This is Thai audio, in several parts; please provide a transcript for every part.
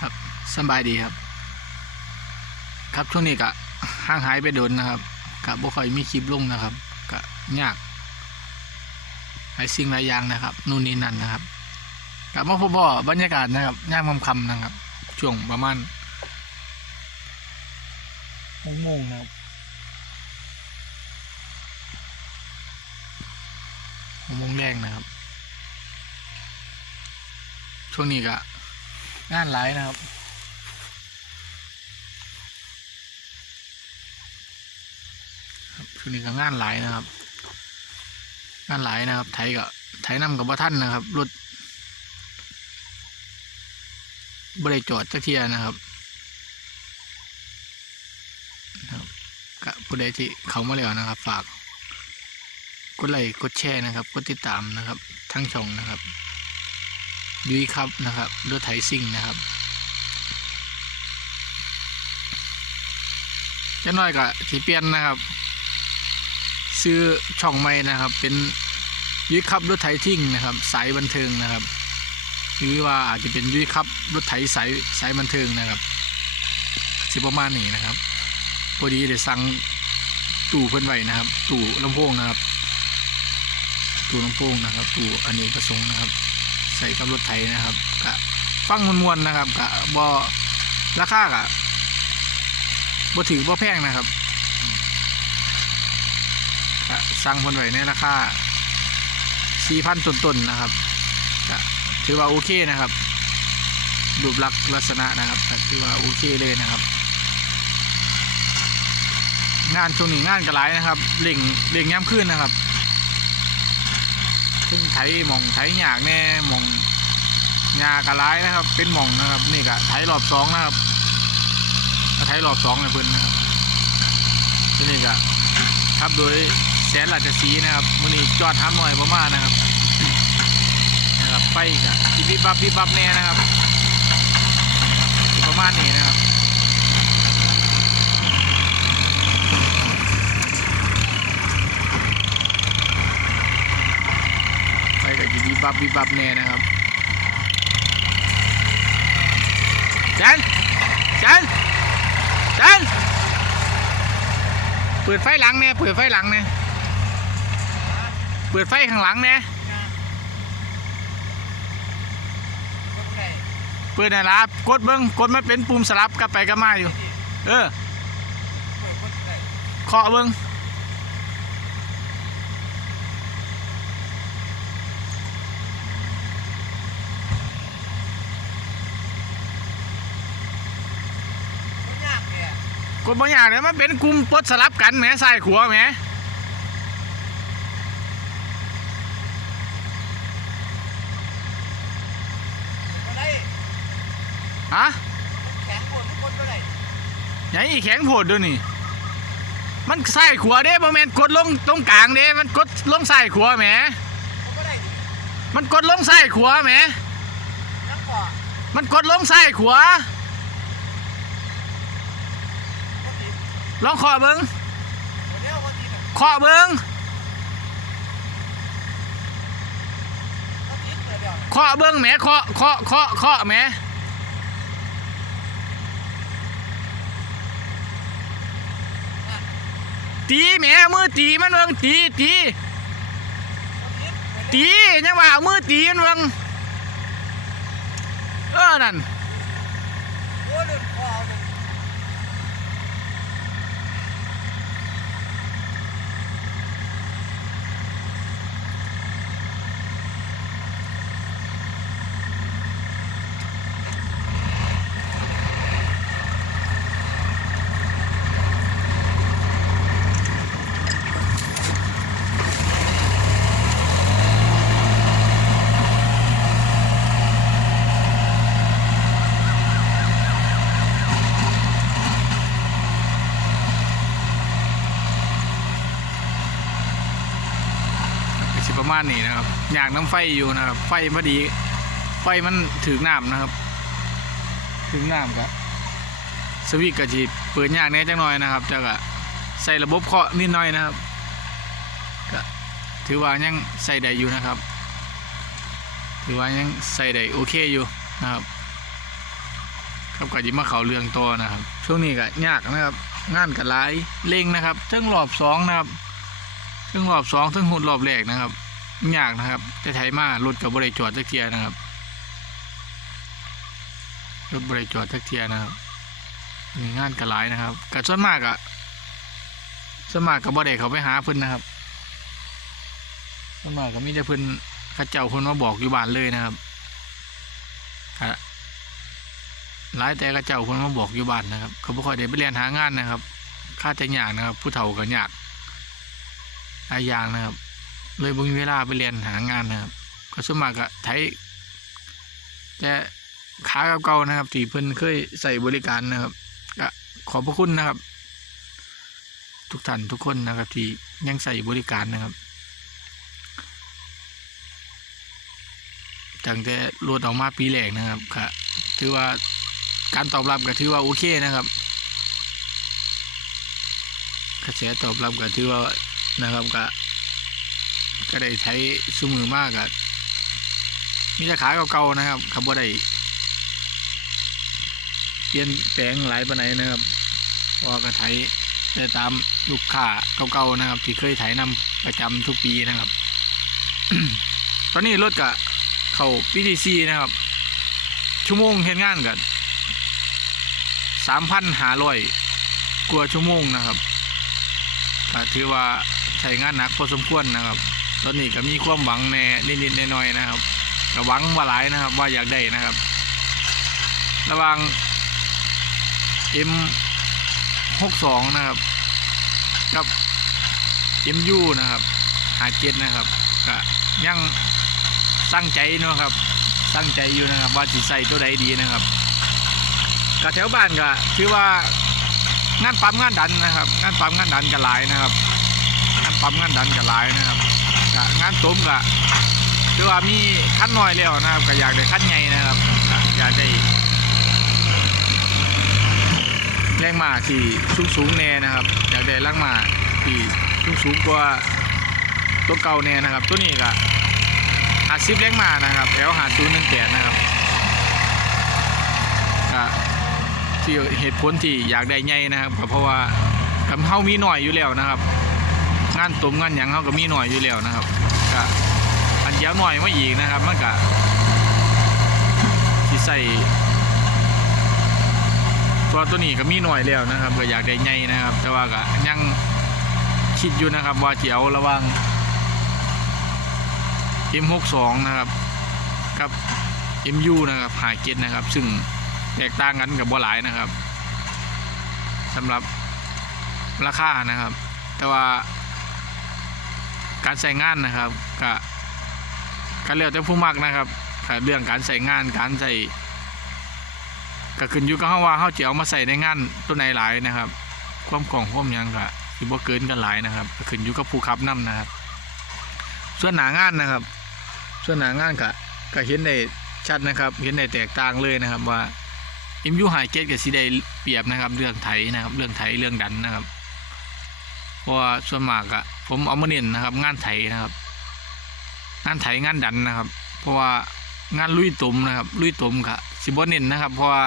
ครับสบายดีครับ ครับช่วงนี้ก็ห่างหายไปโดนนะครับกับบ่ค่อยมีคลิปลงนะครับก็ยากหลายสิ่งหลายอย่างนะครับ นู่นนี่นั่นนะครับกลับมาพบพ่อบรรยากาศนะครับย่ามคำๆนะครับ ช่วงประมาณหกโมงนะครับหกโมงแรกนะครับ ช่วงนี้ก็ งานหลายนะครับครับช่วงนี้ก็งานหลายนะครับ งานหลายนะครับ ไทยก็ไทยนำกับว่าท่านนะครับรถบริจอดจักเทียนะครับนะครับผู้ใดที่เขามาแล้วนะครับ ฝากกดไลค์กดแชร์นะครับ กดติดตามนะครับ ทั้งช่องนะครับ ยุ้ยครับนะครับรถไถซิ่งนะครับจะน้อยก็สีเปลี่ยนนะครับ ซื้อช่องใหม่นะครับ เป็นยุ้ยขับรถไถทิ้งนะครับ สายบันเทิงนะครับ หรือว่าอาจจะเป็นยุ้ยขับรถไถสายสายบันเทิงนะครับสิประมาณนี้นะครับพอดีได้สั่งตู้เพิ่อนไว้นะครับ ตู้ลำโพงนะครับ ตู้ลำโพงนะครับ ตู้อเนกประสงค์นะครับ ใส่กับรถไถนะครับกะฟังมวนๆนะครับกะบอราคากะบ่ถือบ่แพงนะครับก็สั่งคนไว้ในราคา4,000ต้นๆนะครับก็ถือว่าโอเคนะครับรูปลักษณ์ลักษณะนะครับถือว่าโอเคเลยนะครับ งานช่วงนี้งานกระไรนะครับเล่งเล่งย้ำขึ้นนะครับ ซึ่งไถหมองไถหยากแน่หมองหยากระไรนะครับ เป็นหมองนะครับนี่ก็ไถรอบสองนะครับก็ไถรอบสองเลยเพื่อนนะครับที่นี่ก็ครับโดยแสนหลักสีนะครับมันนี้จอดทำหน่อยประมาณนะครับนะครับไปกับที่บิบบับบิบบับแน่นะครับประมาณนี้นะครับไปกับ ที่บิบบับแน่นะครับจันจันจันเปิดไฟหลังเนี่ยเปิดไฟหลังเนี่ยเปิดไฟข้างหลังเนี่ยเปิดนะรับกดเบิ้งกดมันเป็นปุ่มสลับกลับไปกลับมาอยู่ เออเคาะเบิ้ง กดบางอย่างเนี่ยมันเป็นกลุ่มปดสลับกันแหมซ้ายขวแหมฮะอยังอีแข็งโผดด้วยนี่ มันซ้ายขวเด้บ่แมนกดลงตรงกลางเด้มันกดลงซ้ายขวแหมมันกดลงซ้ายขวแหมมันกดลงซ้ายขว ลองเคาะเบิ้งเคาะเบิ้งเคาะเบิ้งแหมเคาะเคาะเคาะเคาะแหมตีแหมมือตีมันเบิ้งตีตีตียังว่าเอามือตีมันเบิ้งเออนั่น ก็สิ ประมาณนี้นะครับ อยากน้ำไฟอยู่นะครับ ไฟพอดี ไฟมันถึงน้ำนะครับ ถึงน้ำก็สวิตช์ก็จีเปิดยากแน่จังหน่อยนะครับแต่ก็ใส่ระบบเคาะนิดหน่อยนะครับก็ถือว่ายังใส่ได้อยู่นะครับ ถือว่ายังใส่ได้โอเคอยู่นะครับครับก็จิมาเขาเรื่องต่อนะครับ ช่วงนี้ก็ยากนะครับ งานก็หลายเร่งนะครับทั้งรอบสองนะครับทั้งรอบสองทั้งหุ่นรอบแรกนะครับ ยากนะครับแต่ไถมารถกับบริจอดสักเทียนะครับรถบริจอดสักเทียนะครับมีงานก็หลายนะครับก็ส่วนมากอะส่วนมากกับ่ได้เขาไปหาเพิ่นนะครับส่วนมากก็มีแต่เพิ่นข้าเจ้าเพิ่นมาบอกอยู่บ้านเลยนะครับก็หลายแต่เข้าเจ้าเพิ่นมาบอกอยู่บ้านนะครับ เขาบ่ค่อยได้ไปเรียนหางานนะครับ ค่าจะยากนะครับ ผู้เฒ่าก็ยากหลายอย่างนะครับ เลยบ่มีเวลาไปเรียนหางานนะครับ ก็ส่วนมากก็ไถแต่ขาเก่าๆนะครับ ที่เพิ่นเคยใส่บริการนะครับก็ขอบพระคุณนะครับ ทุกท่านทุกคนนะครับ ที่ยังใส่บริการนะครับตั้งแต่รถออกมาปีแรกนะครับก็ถือว่าการตอบรับก็ถือว่าโอเคนะครับกระแสตอบรับก็ถือว่านะครับก็ ก็ได้ใช้สมือมากอะมีแต่ขาเก่าๆนะครับขับว่าได้เปลี่ยนแปลงหลายปานไหนนะครับพราะว่ากระไถแต่ตามลูกค้าเก่าๆนะครับ ที่เคยไถนำประจำทุกปีนะครับ ตอนนี้รถกะเข้าปีที่สี่นะครับ ชั่วโมงเห็นงานกันสามพันหาร้อยกว่าชั่วโมงนะครับถือว่าใช้งานหนักพอสมควรนะครับ ตอนนี้ก็มีความหวังแน่นิดๆน่อยๆนะครับก็หวังว่าหลายนะครับ ว่าอยากได้นะครับ ระว่าง M 6 2 นะครับ กับ MU นะครับหาเจ็ดนะครับก็ยังตั้งใจนะครับ ตั้งใจอยู่นะครับ ว่าสิใส่ตัวใดดีนะครับก็แถวบ้านก็ถือว่างานปั๊มงานดันนะครับ งานปั๊มงานดันก็หลายนะครับ งานปั๊มงานดันก็หลายนะครับ ก็งานต้มก็คือว่ามีขั้นน้อยแล้วนะครับก็อยากได้ขั้นใหญ่นะครับอยากได้แรงมาที่สูงสูงๆแน่นะครับ อยากได้แรงมาที่สูงสูงกว่าตัวเก่าแน่นะครับ ตัวนี้ก็หาซิบแรงมานะครับแอลหาศูนย์หนึ่งแปดนะครับก็ที่เหตุผลที่อยากได้ใหญ่นะครับก็เพราะว่าคำเฮามีหน่อยอยู่แล้วนะครับ งานตุ่มงานหยังเขาก็มีหน่อยอยู่แล้วนะครับก็อันเดียวหน่อยไมาอีกนะครับมันก็ที่ใส่ตัวตัวนี้ก็มีหน่อยแล้วนะครับก็อยากได้ใหญ่นะครับ แต่ว่าก็ยังคิดอยู่นะครับ ว่าจะเอาระหว่าง M62 นะครับกับ MU นะครับหายเกตนะครับ ซึ่งแตกต่างกันกับบัวหลายนะครับสำหรับราคานะครับ แต่ว่า การใส่งานนะครับก็ก็เลือกแต่ผู้มักนะครับเรื่องการใส่งานการใส่ก็ขึ้นอยู่กับเฮาว่าเฮาจะเอามาใส่ในงานตัวไหนหลายนะครับ ความของความยังก็สิบ่เกินกันหลายนะครับก็ขึ้นอยู่กับผู้ขับนํนะครับ ส่วนหนางานนะครับ ส่วนหนางานก็ก็เห็นได้ชัดนะครับ เห็นได้แตกต่างเลยนะครับว่าอิมยูไฮเกตกับสีได้เปรียบนะครับ เรื่องไถนะครับ เรื่องไถเรื่องดันนะครับเพราะว่าส่วนมากอะ ผมเอามาเน้นนะครับ งานไถนะครับ งานไถงานดันนะครับ เพราะว่างานลุยตุ่มนะครับ ลุยตุ่มค่ะสิบเน้นนะครับ เพราะว่า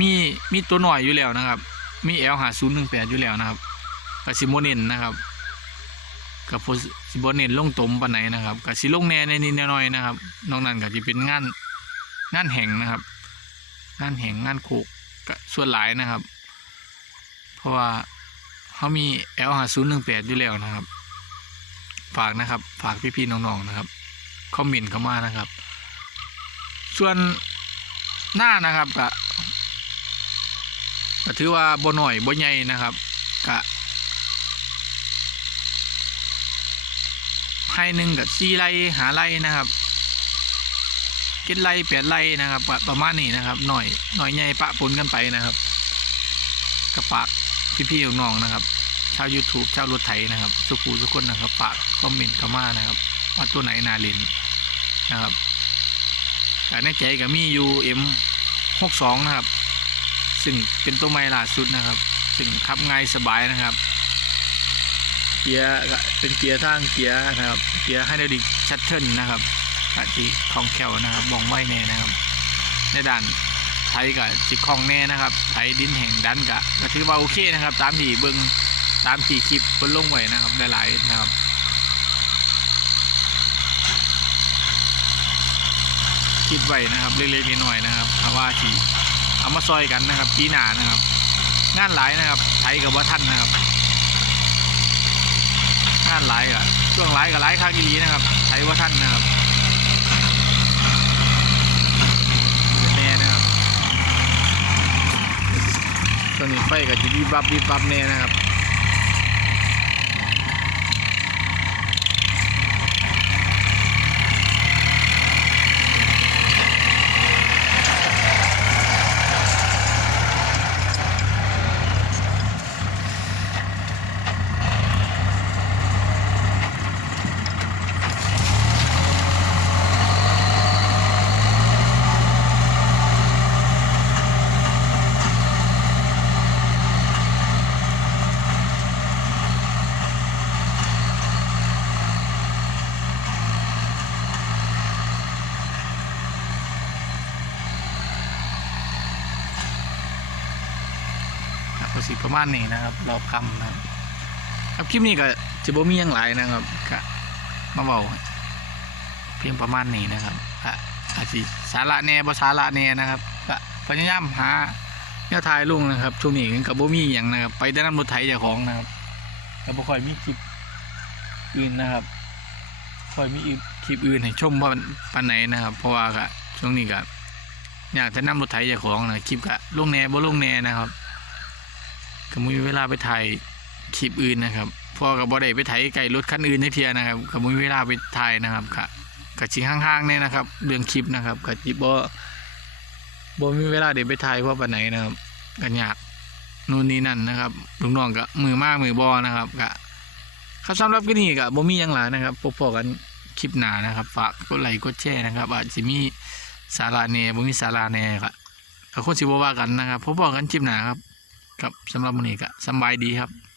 มีมีตัวหน่อยอยู่แล้วนะครับ มีเอลหาศูนย์หนึ่งแปดอยู่แล้วนะครับกับสิบเน้นนะครับกับสิบเน้นลงตุ่มปานไหนนะครับกับสิลงแน่ในนิดๆหน่อยนะครับนอกนั้นก็จะเป็นงานงานแห่งนะครับ งานแห่งงานโขกส่วนหลายนะครับ เพราะว่า เขามี L หาศูนย์หนึ่งแปดอยู่แล้วนะครับ ฝากนะครับ ฝากพี่ๆน้องๆนะครับคอมเมนต์เข้ามานะครับ ส่วนหน้านะครับก็ก็ถือว่าบ่หน่อยบ่ใหญ่นะครับก็ให้หนึ่งกับสี่ไร่หาไร่นะครับเก็ดไร่แปดไร่นะครับ ประมาณนี้นะครับหน่อยหน่อยใหญ่ปะปนกันไปนะครับก็ฝาก พี่ๆน้องๆนะครับ ชาว YouTube ชาวรถไถนะครับสุขูทุกคนนะครับฝากคอมเมนต์เข้ามานะครับว่าตัวไหนนาเล่นนะครับแต่ในใจกับมียูเอ็มหกสองนะครับ ซึ่งเป็นตัวใหม่ล่าสุดนะครับ ซึ่งขับง่ายสบายนะครับ เกียร์เป็นเกียร์ทางเกียร์นะครับ เกียร์ไฮดรอลิกชัตเทิลนะครับที่คล่องแคล่วนะครับมองไม่แน่นะครับ ในด้าน ไทยกับจิคองแน่นะครับไทยดินแห่งดันกะก็ถือว่าโอเคนะครับ ตามที่เบิ่งตามที่คลิปเพิ่นลงไว้นะครับหลายๆนะครับคิดไว้นะครับเล็กๆน้อยๆนะครับเพราะว่าที่เอามาซอยกันนะครับปีหน้านะครับ งานหลายนะครับไทยกับว่าท่านนะครับ งานหลายกับช่วงหลายกับหลายครั้งอีลีนะครับไทยว่าท่านนะครับเปิดแน่นะครับ ไฟกับจีบีบับบีบับแน่นะครับ ก็สิประมาณนี้นะครับรอบคำนะครับครับคลิปนี้ก็จะบ่มีหยังหลายนะครับก็มาเบาเพียงประมาณนี้นะครับก็อาจสิสาระแน่บ่สาระแน่นะครับก็พยายามหาแนวทายลุงนะครับช่วงนี้ก็บ่มีหยังนะครับ ไปแต่น้ำรถไถเจ้าของนะครับก็บ่ค่อยมีคลิปอื่นนะครับค่อยมีคลิปอื่นให้ชมว่าปานไหนนะครับ เพราะว่าก็ช่วงนี้ก็อยากจะนำรถไถเจ้าของนะคลิปก็ลงแน่บ่ลงแน่นะครับ ก็มีเวลาไปถ่ายคลิปอื่นนะครับเพอกับบ่ได้ไปถ่ายไก่รถคันอื่นในเทียนะครับก็มีเวลาไปถ่ายนะครับกะกะชิงห่างๆเนี่ยนะครับ เรื่องคลิปนะครับกะจิบ่บ่มีเวลาเดี๋ยวไปถ่ายเพราะปานไหนนะครับกันยากนู่นนี่นั่นนะครับลุงน้องก็มือมากมือบอนะครับกะครับสำหรับกันนี้ก็บ่มียังหลายนะครับพบพอกันคลิปหนานะครับฝากกดไลค์กดแชร์นะครับอาจจะมีสาระแหน่บ่มีสาระแหน่ก็ก็คนสิบว่ากันนะครับพบพอกันคลิปหน้าครับ ครับสำหรับวันนี้ก็สบายดีครับ